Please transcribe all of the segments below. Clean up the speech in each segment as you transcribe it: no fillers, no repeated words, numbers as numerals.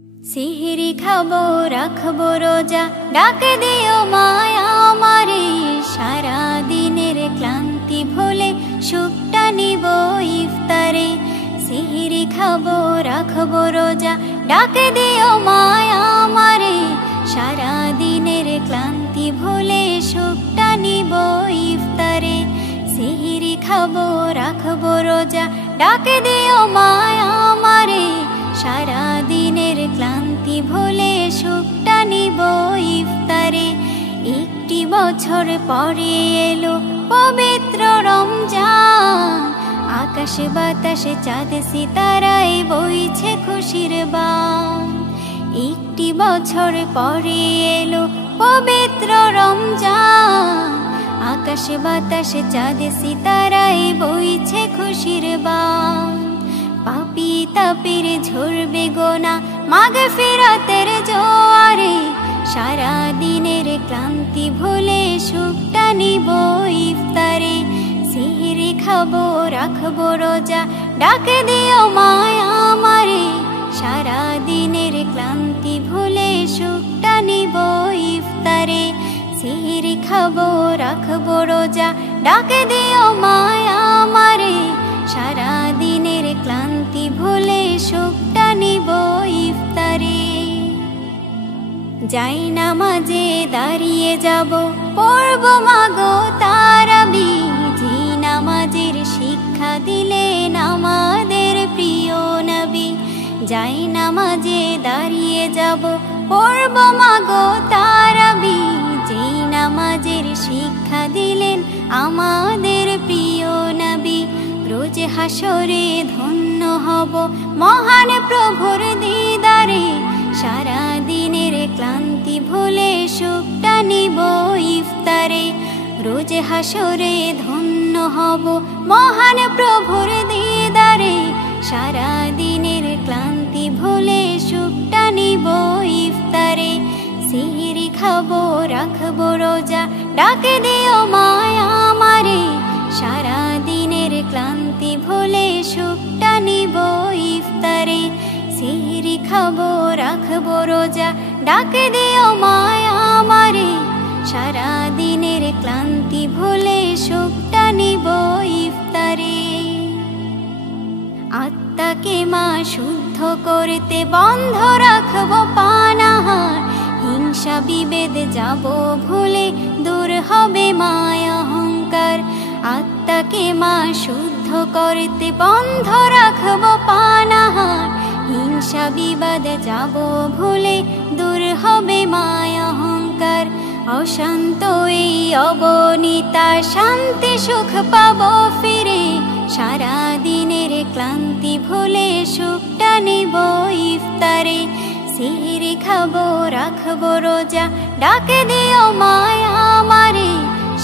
সিহরি খাবো রাখবো রোজা, ডাক দিও মায়া আমারে। সারা দিনের ক্লান্তি ভুলে সুখটা নিব ইফতারে। সিহরি খাবো রাখবো রোজা, ডাক দিও মায়া আমারে। সারা দিনের ক্লান্তি ভুলে সুখটা নিব ইফতারে। সিহরি খাবো রাখবো রোজা, ডাক দিও মায়া আমারে। সারা দিনের ক্লান্তি ভুলে সুখটা নিব ইফতারে। একটি বছর পরে এলো পবিত্র রমজান, আকাশে বাতাসে চাঁদ সিতারায় বইছে খুশির বান। একটি বছর পরে এলো পবিত্র রমজান, আকাশে বাতাসে চাঁদ সিতারায় বইছে খুশির বান। পাপী তাপীর ঝরবে গোনা মাগফিরাতের জোয়ারে। সারা দিনের ক্লান্তি ভুলে সুখটা নিব ইফতারে। সিহরি খাবো রাখবো রোজা, ডাক দিও মায়া আমারে। সারা দিনের ক্লান্তি ভুলে সুখটা নিব ইফতারে। সিহরি খাবো রাখবো রোজা, ডাক দিও মায়া আমারে। সারা দিনের ক্লান্তি ভুলে সুখটা নিব ইফতারে। যাই নামাজে দাঁড়িয়ে যাব, পড়ব মাগো তারাবি। যে নামাজের শিক্ষা দিলেন আমাদের প্রিয় নবী। যাই নামাজে দাঁড়িয়ে যাব, পড়ব মাগো তারাবি। যে নামাজের শিক্ষা দিলেন আমাদের প্রিয় নবী। রোজ হাসরে ধন্য হব মহান প্রভুর দিদারে। সারা দিনের ক্লান্তি ভুলে সুখটা নিব ইফতারে। রোজ হাসরে ধন্য হব মহান প্রভুর দিদারে। সারা দিনের ক্লান্তি ভুলে সুখটা নিব ইফতারে। সিহরি খাবো রাখবো রোজা, ডাক দিও মায়া আমারে। সারা দিনের ক্লান্তি ভুলে সুখটা নিব ইফতারে। সিহরি খাবো রাখবো রোজা, ডাক দিও মায়া আমারে। সারা দিনের ক্লান্তি ভুলে সুখটা নিব ইফতারে। আত্মাকে মা শুদ্ধ করতে বন্ধ রাখবো পানাহার। হিংসা বিভেদ যাব ভুলে, দূর হবে মায়া অহংকার। আত্মাকে মা শুদ্ধ করতে বন্ধ রাখবো পানাহার। হিংসা বিবাদ যাব ভুলে, দূর হবে মায়া অহংকার। অশান্ত এই অবনীতা শান্তি সুখ পাবো ফিরে। সারা দিনের ক্লান্তি ভুলে সুখটা নিব ইফতারে। সিহরি খাবো রাখবো রোজা, ডাক দিও মায়া আমারে।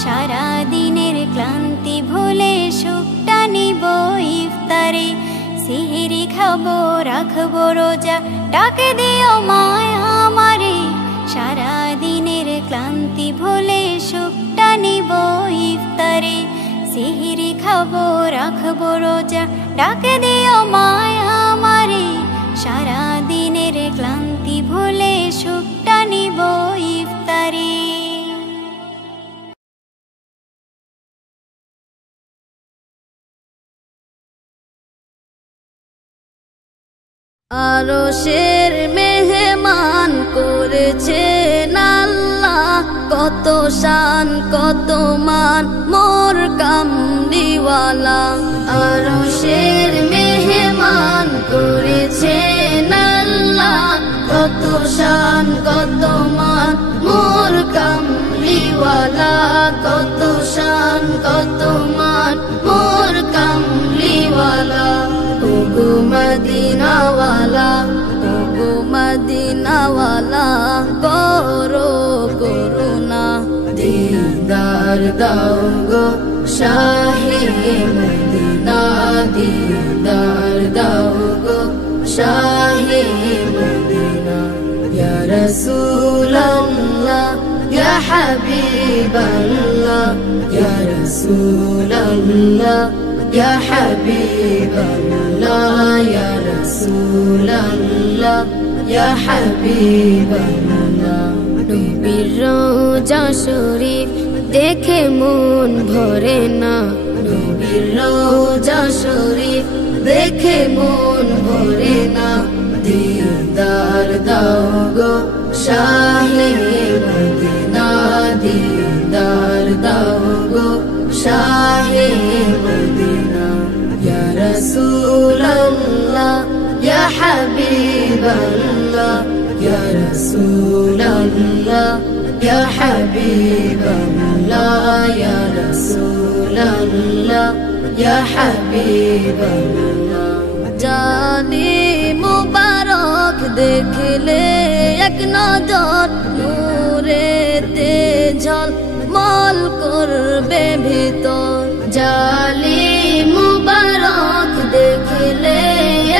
সারা দিনের ক্লান্তি ভুলে সুখটা নিব ইফতারে। সিহরি খাবো রাখবো রোজা, ডাক দিও মায়া আমারে। সারা দিনের ক্লান্তি ভুলে সুখটা নিব ইফতারে। সিহরি খাবো রাখবো রোজা, ডাক দিও মায়া আমারে। সারা দিনের ক্লান্তি ভুলে সুখটা নিব ইফতারে। আরশের মেহমান করেছেন আল্লাহ। কত শান কত মান মোর কামলিওয়ালা। আরশের মেহমান করেছেন আল্লাহ। কত শান কত মান মোর কামলিওয়ালা। কত শান কত মান মোর কামলিওয়ালা। ওগো মদিনাওয়ালা, ওগো মদিনাওয়ালা, করো করুণা। দিদার দাও গো শাহে মদিনা। দিদার দাও গো শাহে মদিনা। ইয়া রাসূলাল্লাহ ইয়া হাবিবাল্লাহ। ইয়া রাসূলাল্লাহ ইয়া হাবিবাল্লাহ। ইয়া রাসূলাল্লাহ ইয়া হাবিবাল্লাহ নবীর রওজা শরীফ দেখে মন ভরে না নবীর রওজা শরীফ দেখে মন ভরে না দিদার দাও গো শাহে মদিনা দিদার দাও গো শাহে মদিনা ইয়া রাসূলুল্লাহ ইয়া হাবিবাল্লাহ ইয়া রাসূলুল্লাহ ইয়া হাবিবাল্লাহ ইয়া রাসূলুল্লাহ ইয়া হাবিবাল্লাহ জানি মুবারক দেখলে এক নজর নূরেতে ঝলমল করবে ভিতর জালি মুবারক দেখলে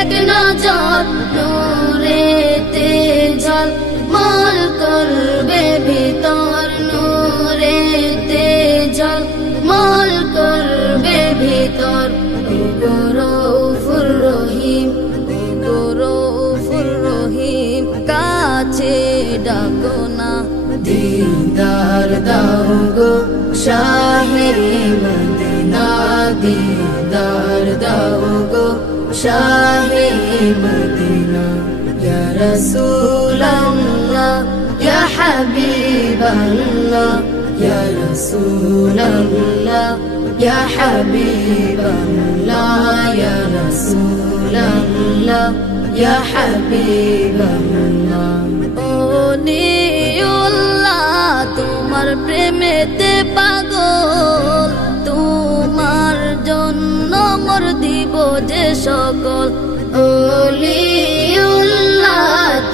এক নজর নূরেতে ঝলমল করবে ভিতর নূরেতে ঝলমল করবে ভিতর গৌরফুর রহিম গৌরফুর রহিম কাছে ডাকো না দিদার দাও গো শাহে মদিনা দিদার দাও গো শাহে মদিনা ইয়া রাসূলুল্লাহ ইয়া হাবিবাল্লাহ ইয়া রাসূলুল্লাহ ইয়া হাবিবাল্লাহ ইয়া রাসূলুল্লাহ ইয়া হাবিবাল্লাহ ওলিউল্লাহ তোমার প্রেমেতে পাগল তোমার জন্য মোর দিব যে সকল ওলিউল্লাহ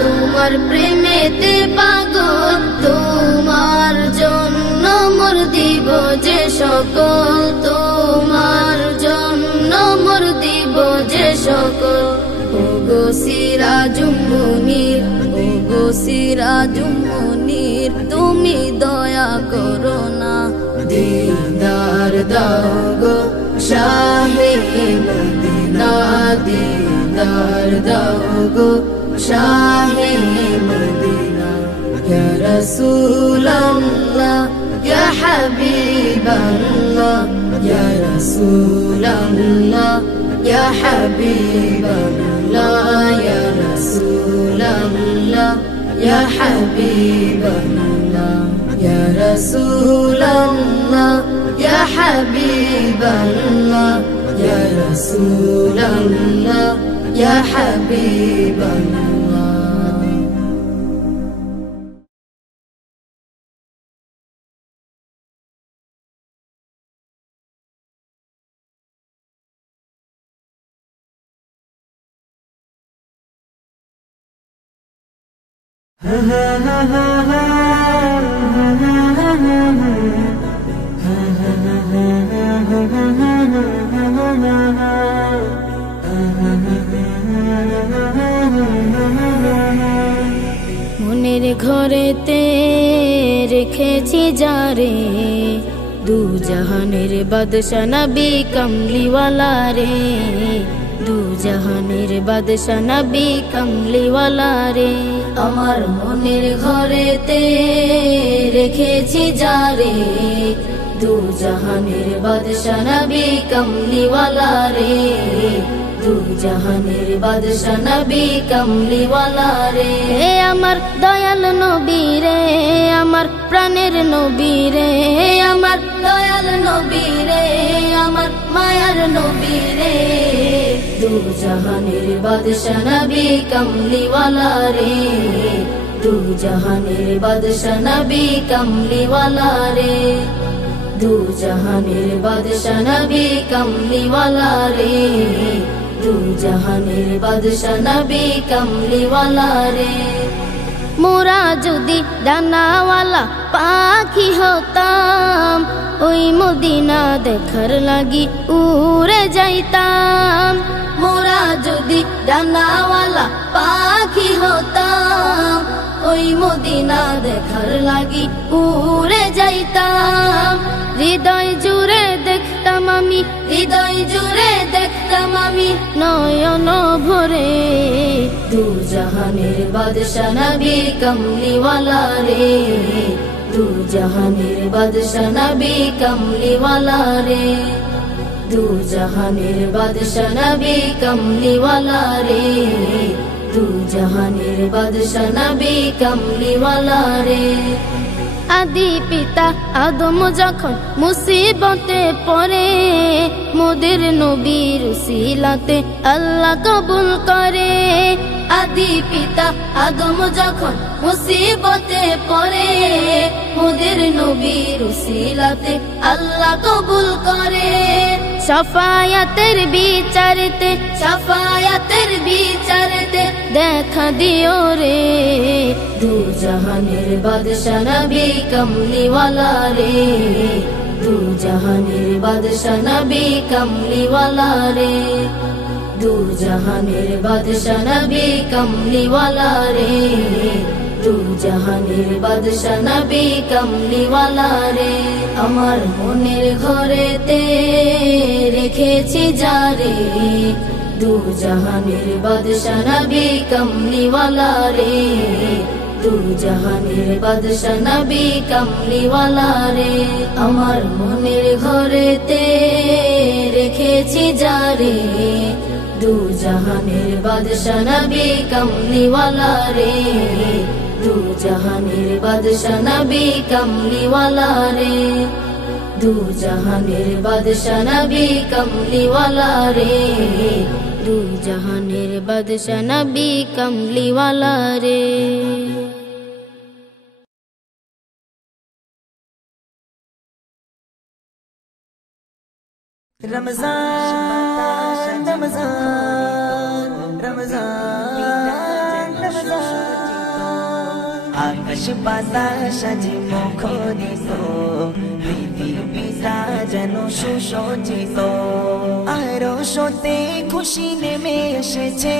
তোমার প্রেমেতে পাগল তোমার জন্য মোর দিব যে সকল তোমার জন্য মোর দিব যে সকল ওগো সিরাজুম মুনির ওগো সিরাজুম মুনির তুমি দয়া করো না দিদার দাও গো শাহে মদিনা দিদার দাও গো শাহে মদিনা ইয়া রাসূলুল্লাহ ইয়া হাবিবাল্লাহ ইয়া রাসূলুল্লাহ ইয়া হাবিবাল্লাহ ইয়া রাসূলুল্লাহ ইয়া হাবিবাল্লাহ ইয়া রাসূলুল্লাহ ইয়া হাবিবাল্লাহ ইয়া রাসূলুল্লাহ ইয়া হাবিবাল্লাহ মনের ঘরেতে রেখেছি যারে দু জাহানের বাদশা নবী কমলিওয়ালা রে দু জাহানের বাদশা নবী কমলিওয়ালা রে আমার মনের ঘরেতে রেখেছি যারে দু জাহানের বাদশা নবী কমলিওয়ালা রে দু জাহানের বাদশা নবী কমলিওয়ালা রে আমার দয়াল নবী রে আমার প্রাণের নবী রে আমার দয়াল নবী রে আমার মায়ার নবী রে দু জাহানের বাদশা নবী কমলিওয়ালা রে দু জাহানের বাদশা নবী কমলিওয়ালা রে দু জাহানের বাদশা নবী কমলিওয়ালা রে দু জাহানের বাদশা নবী কমলিওয়ালা রে মোরা যদি ডানাওয়ালা পাখি হতাম ওই মদিনা দেখার লাগি উড়ে যাইতাম মোরা যদি ডানাওয়ালা পাখি হতাম ওই মদিনা দেখার লাগি উড়ে যাইতাম হৃদয় জুড়ে দেখতাম আমি হৃদয় জুড়ে দেখতাম চাইতাম আমি নয়ন ভরে দু জাহানের বাদশা নবী কমলিওয়ালা রে দু জাহানের বাদশা নবী কমলিওয়ালা রে দু জাহানের বাদশা নবী কমলিওয়ালা রে দু জাহানের বাদশা নবী কমলিওয়ালা রে আদি পিতা আদম যখন মুসিবতে পড়ে মোদের নবীর উসিলাতে আল্লাহ কবুল করে আদি পিতা আদম যখন মুসিবতে পড়ে মোদের নবীর উসিলাতে আল্লাহ কবুল করে শাফায়াতের বিচারতে দেখা দিও রে দু জাহানের বাদশা নবী কমলিওয়ালা রে দু জাহানের বাদশা নবী কমলিওয়ালা রে দু জাহানের বাদশা নবী কমলিওয়ালা রে দু জাহানের বাদশা নবী কমলিওয়ালা রে আমার মনের ঘরেতে রেখেছি যারে দু জাহানের বাদশা নবী কমলিওয়ালা রে দু জাহানের বাদশা নবী কমলিওয়ালা রে আমার মনের ঘরেতে রেখেছি যারে দু জাহানের বাদশা নবী কমলিওয়ালা রে দু জাহানের বাদশা নবী কমলিওয়ালা রে দু জাহানের বাদশা নবী কমলিওয়ালা রে দু জাহানের বাদশা নবী কমলিওয়ালা রে रमजान रमजान रमजान रमजान आकाश বাতাস আজি মুখরিত পৃথিবীটা যেন সুসজ্জিত আরশতে খুশি নেমে এসেছে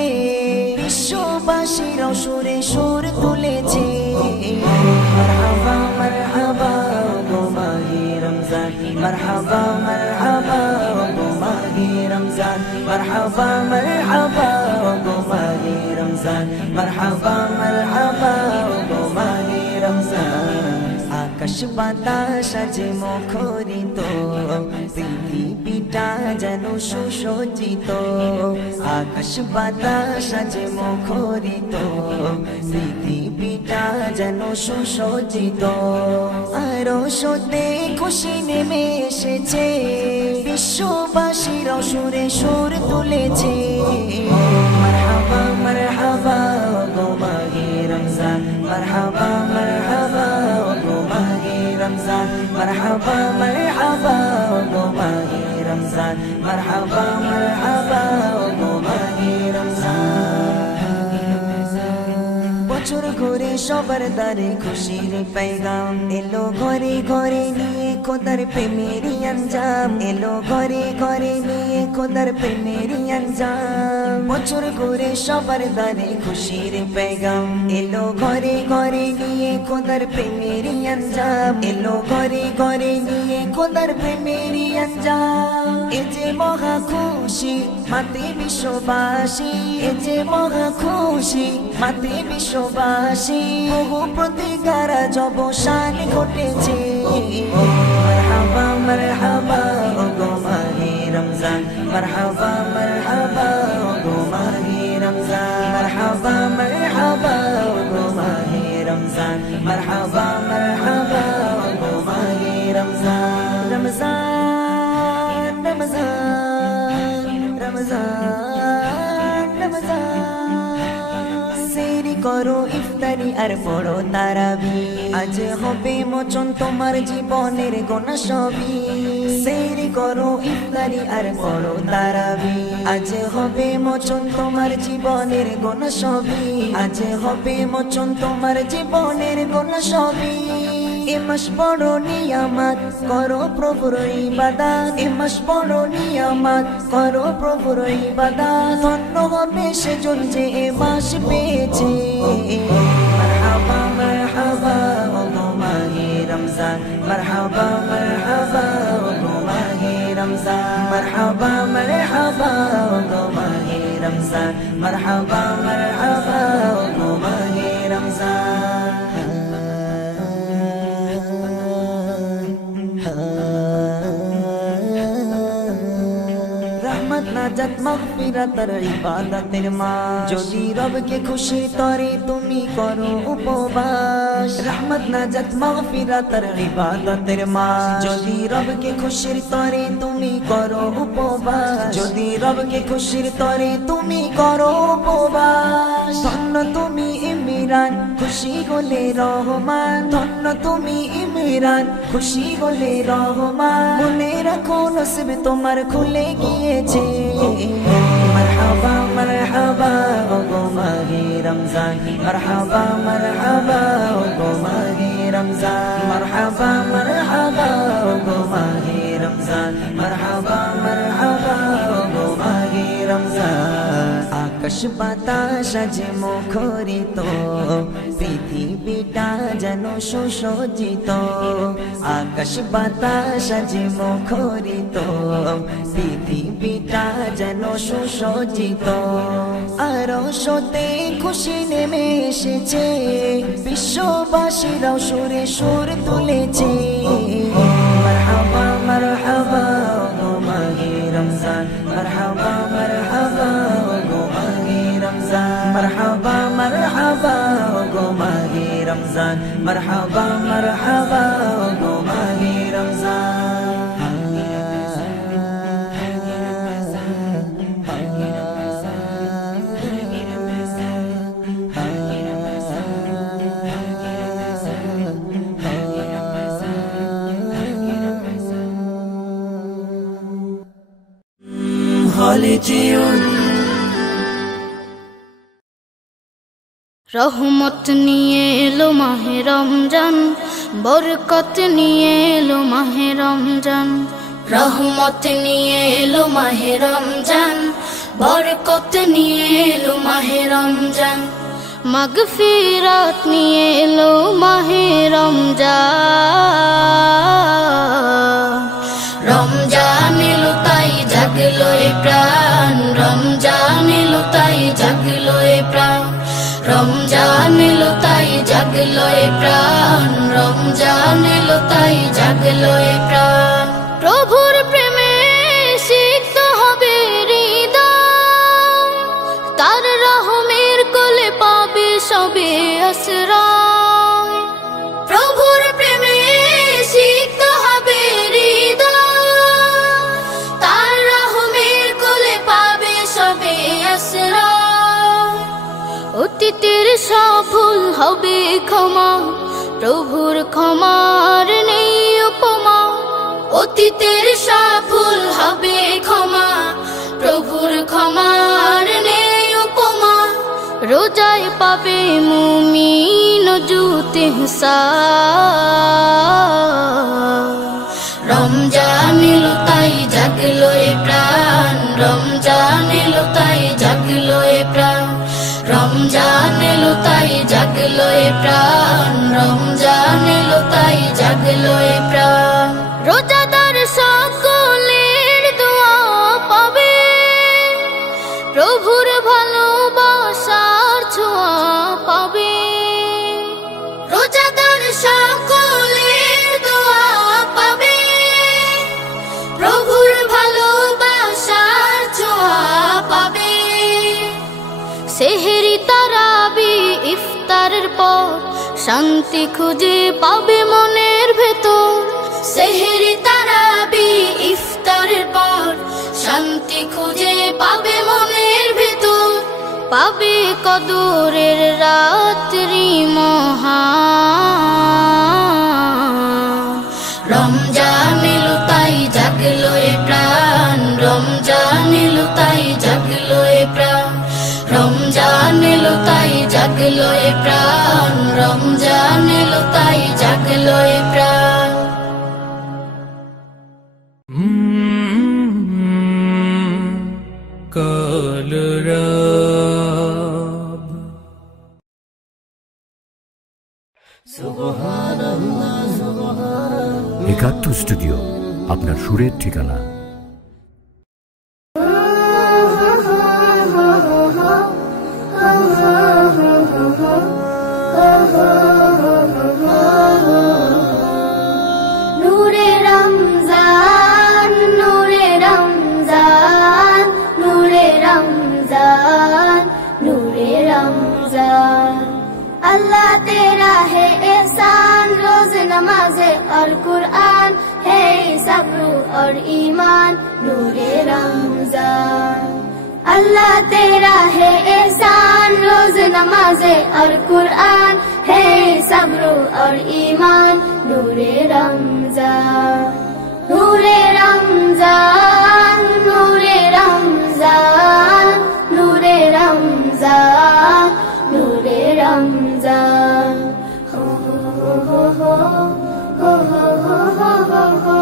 বিশ্ববাসীরাও সুরে সুর তুলেছে মারহাবা মারহাবা গো মাহে রমজান মারহাবা মারহাবা رمضان مرحبا مرحبا وماهي رمضان مرحبا مرحبا وماهي رمضان আকাশ বাতাস আজ মুখরিত পৃথিবীটা যেন সুসজ্জিত আকাশ বাতাস আজ মুখরিত পৃথিবীটা যেন সুসজ্জিত আরশতে খুশি নেমে এসেছে বিশ্ববাসীরাও সুরে সুর তুলেছে মারহাবা মারহাবা গো মাহে রমজান মারহাবা মারহাবা গো মাহে রমজান মারহাবা মারহাবা গো মাহে রমজান মারহাবা মারহাবা গো মাহে রমজান বছর ঘুরে সবার দ্বারে খুশির পেগাম এলো ঘরে ঘরে নিয়ে খোদার প্রেমেরই আঞ্জাম এলো ঘরে ঘরে নিয়ে খোদার প্রেমেরই আঞ্জাম বছর ঘুরে সবার দ্বারে খুশির পেগাম এলো ঘরে ঘরে নিয়ে খোদার প্রেমেরই আঞ্জাম এলো ঘরে ঘরে নিয়ে খোদার প্রেমেরই আঞ্জাম এ যে মহা খুশি মাতে বিশ্ববাসী এ যে মহা খুশি মাতে বিশ্ববাসী বহু প্রতিকারা জবসান ঘটেছে مرحبا مرحبا গো মাহে রমজান مرحبا مرحبا গো মাহে রমজান مرحبا مرحبا গো মাহে রমজান مرحبا مرحبا গো মাহে রমজান রমজান রমজান রমজান রমজান সেরি করো ইফতারি আর পড়ো তারাবি আজ হবে মোচন তোমার জীবনের গোনা সবই সেরি করো ইফতারি আর পড়ো তারাবি আজ হবে মোচন তোমার জীবনের গোনা সবই আজ হবে মোচন তোমার জীবনের গোনা সবই এ মাস বড় নিয়ামত করো প্রভুর ইবাদত এ মাস বড় নিয়ামত করো প্রভুর ইবাদত ধন্য হবে সেজন যে এ মাস পেয়েছে মারহাবা মারহাবা গো মাহে রমজান মারহাবা মারহাবা গো মাহে রমজান মারহাবা মারহাবা মারহাবা গো মাহে রমজান মারহাবা মারহাবা গো মাহে রমজান রহমত নাজাত মাগফিরাতের ইবাদতের মাস যদি রবকে খুশি তরে তুমি করো উপবাস রহমত নাজাত মাগফিরাতের ইবাদতের মাস যদি রবকে খুশির তরে তুমি করো উপবাস যদি রবকে খুশির তরে তুমি করো উপবাস ধন্য তুমি ইমরান খুশি হলে রহমান ধন্য তুমি ইমরান খুশি হলে রহমান মনে রাখো নসিব তোমার খুলে গিয়েছে মারহাবা মারহাবা গো মাহে রমজান মারহাবা মারহাবা গো মাহে রমজান মারহাবা মারহাবা গো মাহে রমজান মারহাবা মারহাবা গো মাহে রমজান আকাশ বাতাস আজ মুখরিত পৃথিবীটা যেন সুসজ্জিত আকাশ বাতাস আজ মুখরিত পৃথিবীটা যেন সুসজ্জিত আরশতে খুশি নেমে এসেছে বিশ্ববাসীরাও সুরে সুর তুলেছে মারহাবা মারহাবা গো মাহে রমজান মারহাবা মারহাবা গো মাহে রমজান মারহাবা মারহাবা গো মাহে রমজান মারহাবা মারহাবা গো মাহে রমজান রহমত নিয়ে এলো মাহে রমজান বরকত নিয়ে এলো মাহে রমজান রহমত নিয়ে এলো মাহে রমজান বরকত নিয়ে এলো মাহে রমজান মাগফিরাত নিয়ে এলো মাহে রমজান রমজান এলো তাই জাগলো এ প্রাণ রমজান এলো তাই জাগলো এ প্রাণ রমজান এলো তাই জাগলো এ প্রাণ রমজান এলো তাই জাগলো এ প্রাণ প্রভুর প্রেমে সিক্ত হবে হৃদয় তার রহমের কোলে পাবে সবে আশ্রয় প্রভুর প্রেমে সিক্ত হবে হৃদয় তার রহমের কোলে পাবে সবে আশ্রয় অতীতের সব ভুল হবে ক্ষমা প্রভুর ক্ষমার নেই উপমা অতীতের সব ভুল হবে ক্ষমা প্রভুর ক্ষমার নেই উপমা রোজায় পাবে মুমিন জুতে রমজান এলো তাই জাগলো এ প্রাণ রমজান এলো তাই জাগলো এ প্রাণ রমজান এলো তাই জাগলো এ প্রাণ রমজান এলো তাই জাগলো এ প্রাণ রোজাদার সকলের দোয়া পাবে প্রভুর ভালোবাসার ছোঁয়া পাবে রোজাদার সকলের দোয়া পাবে প্রভুর ভালোবাসার ছোঁয়া পাবে সেহেরি তারাবি ইফতারের পর শান্তি খুঁজে পাবে মনের ভেতর সেহেরি তারাবি ইফতারের পর শান্তি খুঁজে পাবে মনের ভেতর পাবে কদরের রাত্রি মহান রমজান এলো তাই জাগলো এ প্রাণ রমজান এলো তাই জাগলো এ প্রাণ রমজান এলো তাই জাগলো এ প্রাণ রমজান এলো তাই জাগলো এ প্রাণ কলরব একাত্তর স্টুডিও আপনার সুরের ঠিকানা নূরে রমজান নূরে রমজান নূরে रमजान नूरे रमजान अल्लाह तेरा है एहसान रोज नमाज़े और कुरान है सब्र और ईमान नूरे रमजान अल्लाह तेरा है एहसान रोज नमाज़े और कुरान है सब्र और ईमान नूरे रमजान नूरे रमजान नूरे रमजान नूरे रमजान नूरे रमजान हो हो हो हो हो हो हो हो हो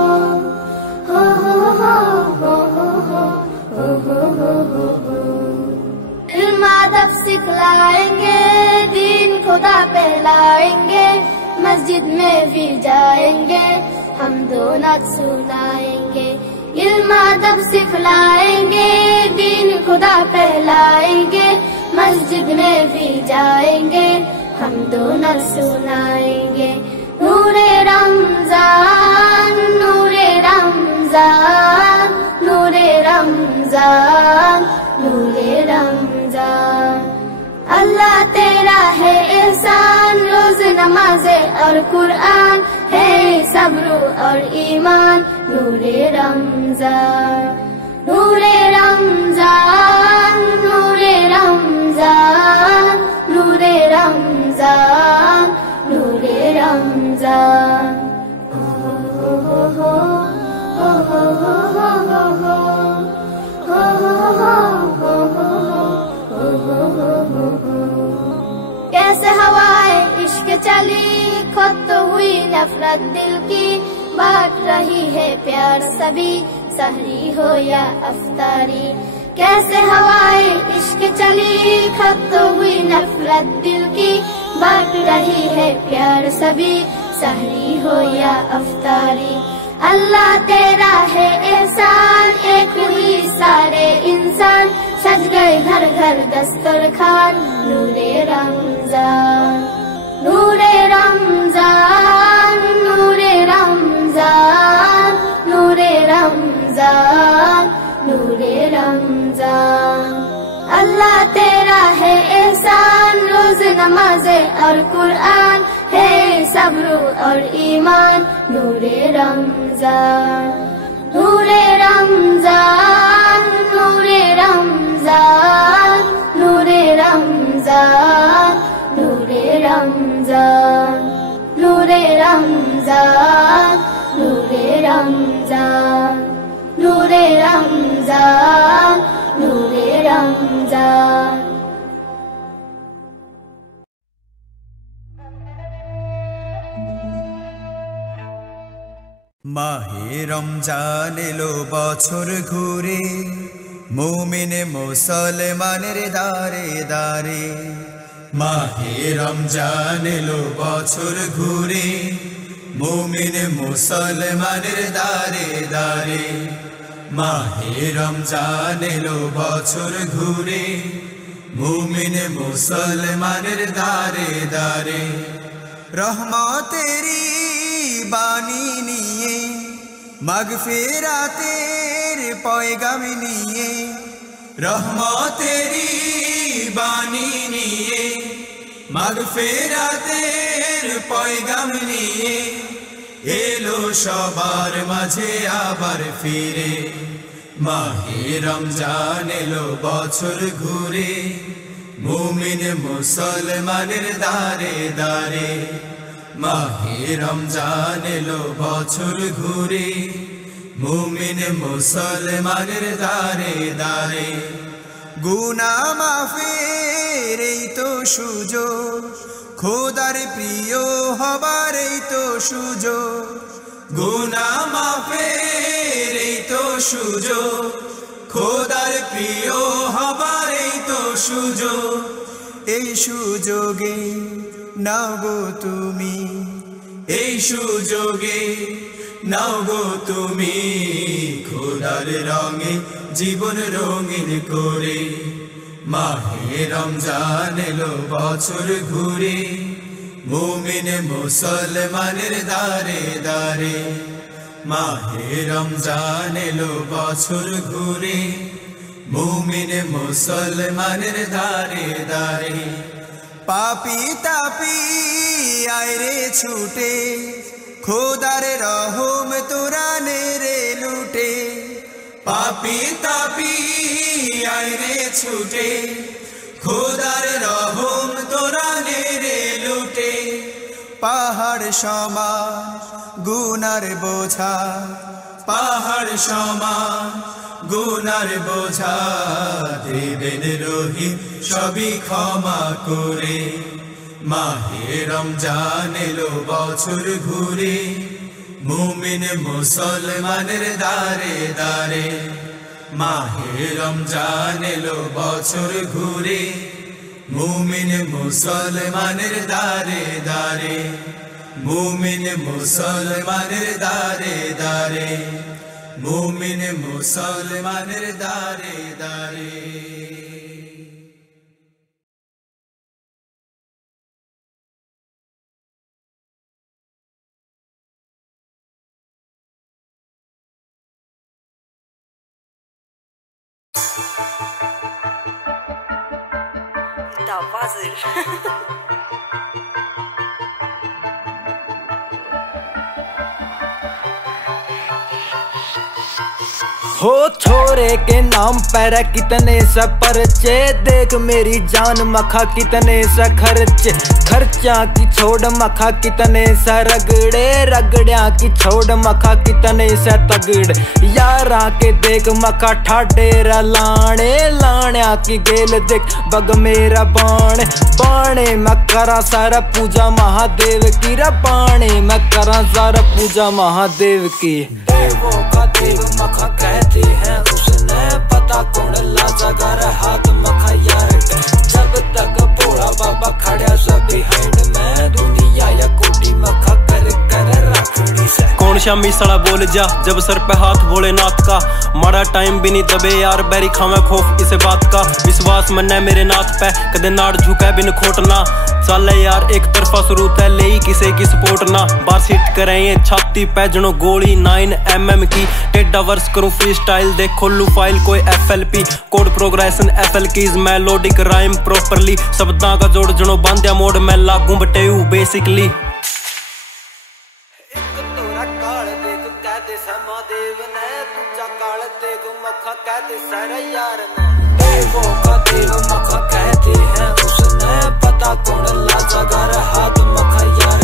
इल्म अदब सिखलाएंगे दीन खुदा पहलाएंगे मस्जिद में भी जाएंगे हम दो नात सुनाएंगे इल्म अदब सिखलाएंगे दीन खुदा पहलाएंगे मस्जिद में भी जाएंगे हम दो नात सुनाएंगे नूरे रमजान नूरे रमजान नूरे रमजान नूरे रमजान अल्लाह तेरा है एहसान रोज नमाज़े और कुरान है सब्र और ईमान नूरे रमजान नूरे रमजान नूरे रमजान नूरे रमजान नूरे रमजान हो हो हो हो हो हो कैसे हवाए इश्क चली खुद तो हुई नफरत दिल की बांट रही है प्यार सभी सहरी हो या अफ्तारी कैसे हवाए इश्क चली खुद तो हुई नफरत दिल की बांट रही है प्यार सभी सहरी हो या अफ्तारी अल्लाह तेरा है एहसान एक ही सारे इंसान सज गए घर घर दस्तरखान नूरे रमजान नूरे रमजान नूरे रमजान नूरे रमजान नूरे रमजान अल्लाह तेरा है एहसान रोज नमाज़े और कुरान है सब्र और ईमान नूरे रमजान नूरे रमजान नूरे रमजान नूरे रमजान नूरे रमजान नूरे रमजान नूरे रमजान नूरे रमजान नूरे रमजान মাহে রমজান এলো বছর ঘুরে মুমিন মুসলমানের দারে দারে মাহে রমজান এলো বছর ঘুরে মুমিন মুসলমানের দারে দারে মাহে রমজান এলো বছর ঘুরে মুমিন মুসলমানের দারে দারে রহমতেরি বাণী নিয়ে মাগফিরাতের পয়গাম নিয়ে রহমতেরি বাণী নিয়ে মাগফিরাতের পয়গাম নিয়ে এলো সবার মাঝে আবার ফিরে মাহে রমজান এলো বছর ঘুরে মুমিন মুসলমানের দারে দারে মাহে রমজান এলো বছর ঘুরে মুমিন মুসলমানের দারে দারে গুনাহ মাফের এই তো সুযোগ খোদার প্রিয় হবার এই তো সুযোগ গুনাহ মাফের এই তো সুযোগ খোদার প্রিয় হবার এই তো সুযোগ এই সুযোগে নাও গো তুমি এই সুযোগে নাও গো তুমি খোদার রঙে জীবন রঙিন করে মাহে রমজান এলো বছর ঘুরে মুমিন মুসলমানের দারে দারে মাহে রমজান এলো বছর ঘুরে মুমিন মুসলমানের দারে দারে পাপি তাপি আইরে ছুটে খোদার রহম তোরা নেরে লুটে পাপি তাপি আইরে ছুটে খোদার রহম তোরা নেরে লুটে পাহাড় সমান গুনার বোঝা পাহাড় সমান গুনার বোঝা দেবেন রহিম সবই ক্ষমা করে মাহে রমজান এলো বছর ঘুরে মুমিন মুসলমানের দারে দারে মাহে রমজান এলো বছর ঘুরে মুমিন মুসলমানের দারে দারে মুমিন মুসলমানের দারে দারে মুমিন মুসলমানের দারে দারে Da Wazir. हो छोरे के नाम पर कितने सा परचे देख मेरी जान मखा कितने सा खर्चे खर्चा की छोड़ मखा कितने सा रगड़े रगड़िया की छोड़ मखा कितने सा तगड़े यारा के देख मखा ठाडे लाने लाण्या की गेल देख बग मेरा बाणे बाणे मैं करा सारा पूजा महादेव की रा बाणे मैं करा सारा पूजा महादेव की देवों का देव मखा कहते हैं उसने पता कौन लाजागर हाथ मखा यार जब तक भोला बाबा खड़ा सब बिहाइंड में दुनिया या कोटी मखा कर रखनी से कौन शामी सड़ा बोल जा जब सर पे हाथ भोलेनाथ का माड़ा टाइम भी नहीं दबे यार बैरी खावे खौफ इसे बात का विश्वास मन्ने मेरे नाथ पे कदे नाड़ झुका बिन खोटना चले यार एक तरफा शुरूत है ले किसे की सपोर्ट ना बार सीट करें ये छाती पे जनो गोली 9mm की टेढ़ा वर्स करूं फ्री स्टाइल देखो लू फाइल कोई FLP code progression FL keys melodic rhyme properly शब्दां का जोड़ जनो बांध्या मोड में लागू बटेऊ बेसिकली देवों का देव मखा कहते हैं उसने पता कौन लाजागर हाथ मखा यार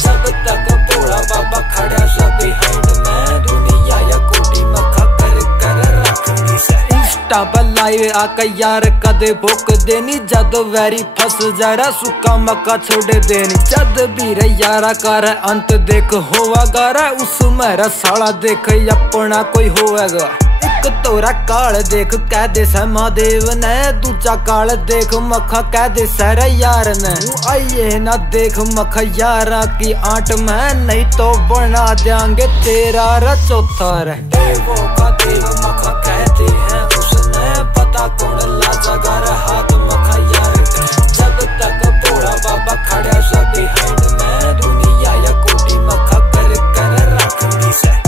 जब तक भोला बाबा खड़ा सब बिहाइंड में दुनिया या कोटी मखा कर रखनी से इंस्टा पर लाइव आका यार कदे भोक देनी जद वैरी फस जरा सुक्का मक्का छोड़ देनी जद भी रे यारा कर अंत देख होवा गारा उस मेरा साला देख अपना कोई होएगा तोरा काल देख कह दे महादेव ने दूजा काल देख मखा कह दे सर यार ने आइए ना देख मखा यारा की आंट में नहीं तो बना देंगे तेरा रा चौथा रे देवों का देव मखा कहते हैं उसने पता कौन लाजागर हाथ मखा यार जब तक भोला बाबा खड़ा सब बिहाइंड में दुनिया या कोटी मखा कर रखनी से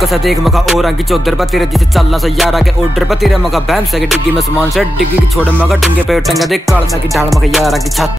कसा देख मखा और की चौधर पर तेरे जिसे चलना सा यारा के ऑर्डर पर तेरे मखा बैम से डिग्गी में सामान से डिग्गी की छोड़ मगा टंगे पे टंगा देख काल की ढाल मखा यारा की छत